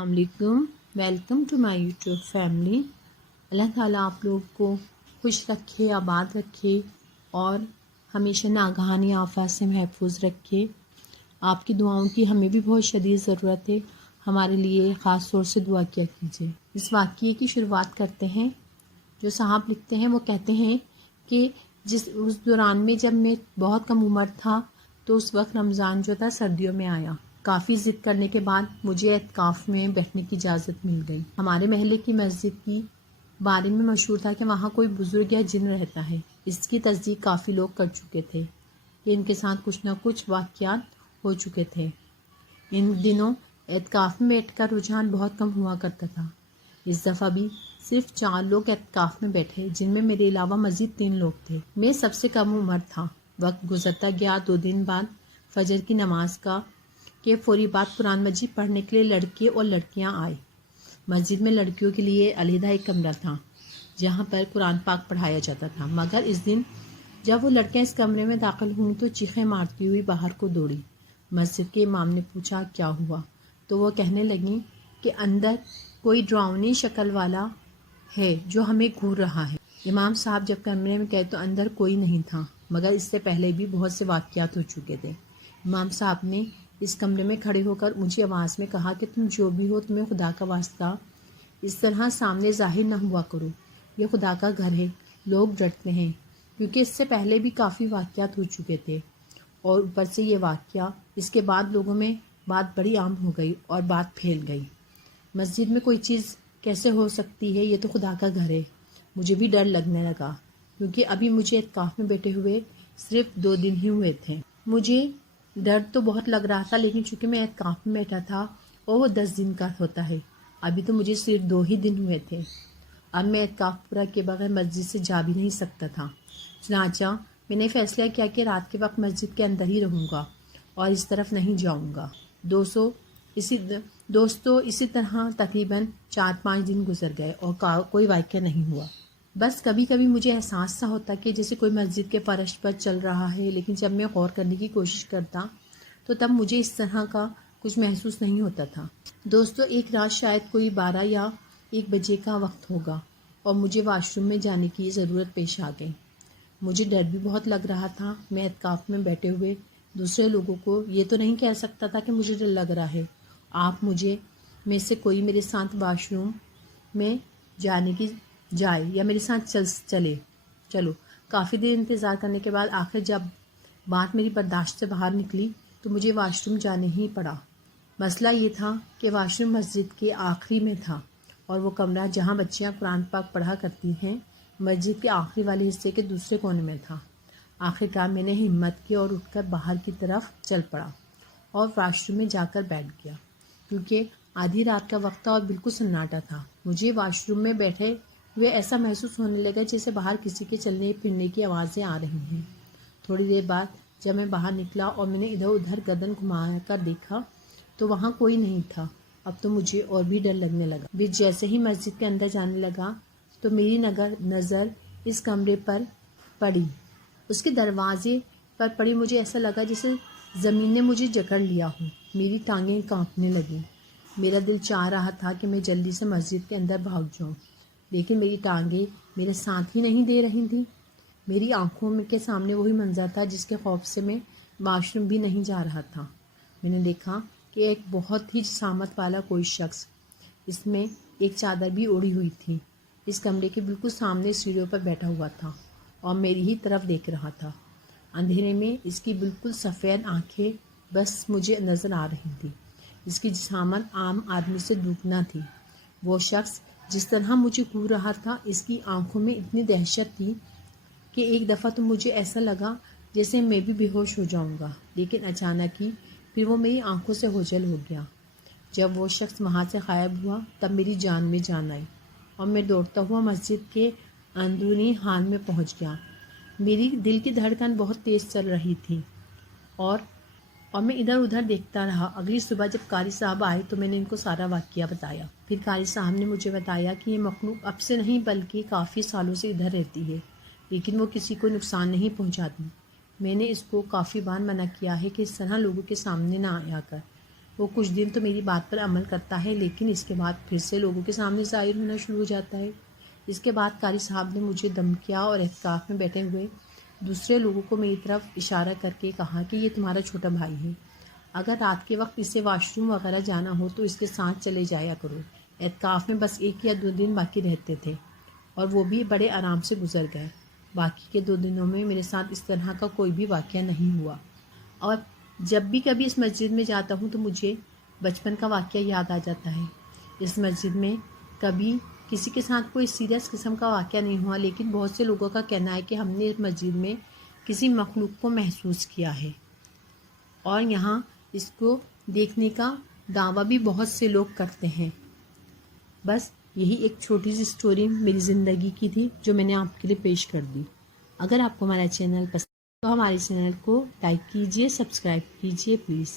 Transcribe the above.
السلام علیکم، welcome to my YouTube family. اللہ تعالیٰ آپ لوگ کو خوش رکھے، آباد رکھے اور ہمیشہ ناگہانی آفات سے محفوظ رکھے۔ آپ کی دعاؤں کی ہمیں بھی بہت شدید ضرورت ہے، ہمارے لیے خاص طور سے دعا کیا کیجیے۔ اس واقعے کی شروعات کرتے ہیں۔ جو صاحب لکھتے ہیں وہ کہتے ہیں کہ اس دوران میں جب میں بہت کم عمر تھا تو اس وقت رمضان جو تھا سردیوں میں آیا۔ کافی ضد کرنے کے بعد مجھے اعتکاف میں بیٹھنے کی اجازت مل گئی۔ ہمارے محلے کی مسجد کی بارے میں مشہور تھا کہ وہاں کوئی بزرگ یا جن رہتا ہے۔ اس کی تصدیق کافی لوگ کر چکے تھے کہ ان کے ساتھ کچھ نہ کچھ واقعات ہو چکے تھے۔ ان دنوں اعتکاف میں بیٹھ کر رجحان بہت کم ہوا کرتا تھا۔ اس دفعہ بھی صرف 4 لوگ اعتکاف میں بیٹھے، جن میں میرے علاوہ مزید 3 لوگ تھے۔ میں سب سے کم عمر تھا۔ وقت گزرتا گیا۔ 2 دن بعد فجر کی نماز کے فوری بعد قرآن مجید پڑھنے کے لیے لڑکے اور لڑکیاں آئے۔ مسجد میں لڑکیوں کے لیے علیحدہ ایک کمرہ تھا جہاں پر قرآن پاک پڑھایا جاتا تھا، مگر اس دن جب وہ لڑکیاں اس کمرے میں داخل ہوئیں تو چیخیں مارتی ہوئی باہر کو دوڑی۔ مسجد کے امام نے پوچھا کیا ہوا، تو وہ کہنے لگیں کہ اندر کوئی ڈراؤنی شکل والا ہے جو ہمیں گھور رہا ہے۔ امام صاحب جب کمرے میں گئے تو اندر کوئی نہیں تھا، مگر اس سے پہلے بھی بہت سے واقعات ہو چکے تھے۔ امام صاحب نے اس کمرے میں کھڑے ہو کر مجھے آواز میں کہا کہ تم جو بھی ہو، تمہیں خدا کا واسطہ اس طرح سامنے ظاہر نہ ہوا کرو، یہ خدا کا گھر ہے۔ لوگ ڈرتے ہیں کیونکہ اس سے پہلے بھی کافی واقعات ہو چکے تھے، اور اوپر سے یہ واقعہ، اس کے بعد لوگوں میں بات بڑی عام ہو گئی اور بات پھیل گئی۔ مسجد میں کوئی چیز کیسے ہو سکتی ہے، یہ تو خدا کا گھر ہے۔ مجھے بھی ڈر لگنے لگا کیونکہ ابھی مجھے اعتکاف میں بیٹھے ہوئے صرف 2 دن ہی ہوئے تھے۔ مجھے ڈر تو بہت لگ رہا تھا، لیکن چونکہ میں اعتکاف میں بیٹھا تھا اور وہ 10 دن کا ہوتا ہے، ابھی تو مجھے صرف 2 ہی دن ہوئے تھے۔ اب میں اعتکاف پورا کے بغیر مسجد سے جا بھی نہیں سکتا تھا۔ چنانچہ میں نے فیصلہ کیا کہ رات کے وقت مسجد کے اندر ہی رہوں گا اور اس طرف نہیں جاؤں گا۔ دوستو اسی طرح تقریباً 4-5 دن گزر گئے اور کوئی واقعہ نہیں ہوا۔ بس کبھی کبھی مجھے احساس سا ہوتا کہ جیسے کوئی مسجد کے فرش پر چل رہا ہے، لیکن جب میں غور کرنے کی کوشش کرتا تو تب مجھے اس طرح کا کچھ محسوس نہیں ہوتا تھا۔ دوستو ایک رات شاید کوئی 12 یا 1 بجے کا وقت ہوگا اور مجھے واش روم میں جانے کی ضرورت پیش آ گئی۔ مجھے ڈر بھی بہت لگ رہا تھا۔ میں اعتکاف میں بیٹھے ہوئے دوسرے لوگوں کو یہ تو نہیں کہہ سکتا تھا کہ مجھے ڈر لگ رہا ہے۔ آپ میں سے کوئی میرے ساتھ واش روم میں جانے کی جائے یا میرے ساتھ چلو۔ کافی دیر انتظار کرنے کے بعد آخر جب بات میری برداشت سے باہر نکلی تو مجھے واش روم جانے ہی پڑا۔ مسئلہ یہ تھا کہ واش روم مسجد کے آخری میں تھا اور وہ کمرہ جہاں بچیاں قرآن پاک پڑھا کرتی ہیں مسجد کے آخری والے حصے کے دوسرے کونے میں تھا۔ آخرکار میں نے ہمت کی اور اٹھ کر باہر کی طرف چل پڑا اور واش روم میں جا کر بیٹھ گیا، کیونکہ آدھی رات کا وقت تھا اور بالکل سناٹا تھا۔ مجھے واش روم میں بیٹھے ہوئے ایسا محسوس ہونے لگا جیسے باہر کسی کے چلنے پھرنے کی آوازیں آ رہی ہیں۔ تھوڑی دیر بعد جب میں باہر نکلا اور میں نے ادھر ادھر گردن گھما کر دیکھا تو وہاں کوئی نہیں تھا۔ اب تو مجھے اور بھی ڈر لگنے لگا۔ جیسے ہی مسجد کے اندر جانے لگا تو میری نظر اس کمرے پر پڑی، اس کے دروازے پر پڑی۔ مجھے ایسا لگا جیسے زمین نے مجھے جکڑ لیا ہو۔ میری ٹانگیں کانپنے لگیں۔ میرا دل چاہ رہا تھا کہ میں جلدی سے مسجد کے اندر بھاگ جاؤں، لیکن میری ٹانگیں میرے ساتھ ہی نہیں دے رہی تھیں۔ میری آنکھوں کے سامنے وہی منظر تھا جس کے خوف سے میں واش روم بھی نہیں جا رہا تھا۔ میں نے دیکھا کہ ایک بہت ہی جسامت والا کوئی شخص، اس میں ایک چادر بھی اوڑھی ہوئی تھی، اس کمرے کے بالکل سامنے سیڑھیوں پر بیٹھا ہوا تھا اور میری ہی طرف دیکھ رہا تھا۔ اندھیرے میں اس کی بالکل سفید آنکھیں بس مجھے نظر آ رہی تھی۔ اس کی جسامت عام آدمی سے دوگنا تھی۔ وہ شخص جس طرح مجھے گھور رہا تھا، اس کی آنکھوں میں اتنی دہشت تھی کہ ایک دفعہ تو مجھے ایسا لگا جیسے میں بھی بے ہوش ہو جاؤں گا، لیکن اچانک ہی پھر وہ میری آنکھوں سے اوجھل ہو گیا۔ جب وہ شخص وہاں سے غائب ہوا تب میری جان میں جان آئی اور میں دوڑتا ہوا مسجد کے اندرونی حال میں پہنچ گیا۔ میری دل کی دھڑکن بہت تیز چل رہی تھی اور میں ادھر ادھر دیکھتا رہا۔ اگلی صبح جب قاری صاحب آئے تو میں نے ان کو سارا واقعہ بتایا۔ پھر قاری صاحب نے مجھے بتایا کہ یہ مخلوق اب سے نہیں بلکہ کافی سالوں سے ادھر رہتی ہے، لیکن وہ کسی کو نقصان نہیں پہنچاتی۔ میں نے اس کو کافی بار منع کیا ہے کہ اس طرح لوگوں کے سامنے نہ آیا کر، وہ کچھ دن تو میری بات پر عمل کرتا ہے، لیکن اس کے بعد پھر سے لوگوں کے سامنے ظاہر ہونا شروع ہو جاتا ہے۔ اس کے بعد قاری صاحب نے مجھے دھمکیا اور اعتکاف میں بیٹھے ہوئے دوسرے لوگوں کو میری طرف اشارہ کر کے کہا کہ یہ تمہارا چھوٹا بھائی ہے، اگر رات کے وقت اسے واش روم وغیرہ جانا ہو تو اس کے ساتھ چلے جایا کرو۔ اعتکاف میں بس 1 یا 2 دن باقی رہتے تھے اور وہ بھی بڑے آرام سے گزر گئے۔ باقی کے 2 دنوں میں میرے ساتھ اس طرح کا کوئی بھی واقعہ نہیں ہوا، اور جب بھی کبھی اس مسجد میں جاتا ہوں تو مجھے بچپن کا واقعہ یاد آ جاتا ہے۔ اس مسجد میں کبھی کسی کے ساتھ کوئی سیریس قسم کا واقعہ نہیں ہوا، لیکن بہت سے لوگوں کا کہنا ہے کہ ہم نے اس مسجد میں کسی مخلوق کو محسوس کیا ہے، اور یہاں اس کو دیکھنے کا دعویٰ بھی بہت سے لوگ کرتے ہیں۔ بس یہی ایک چھوٹی سی سٹوری میری زندگی کی تھی جو میں نے آپ کے لیے پیش کر دی۔ اگر آپ کو ہمارا چینل پسند تو ہمارے چینل کو لائک کیجیے، سبسکرائب کیجیے پلیز۔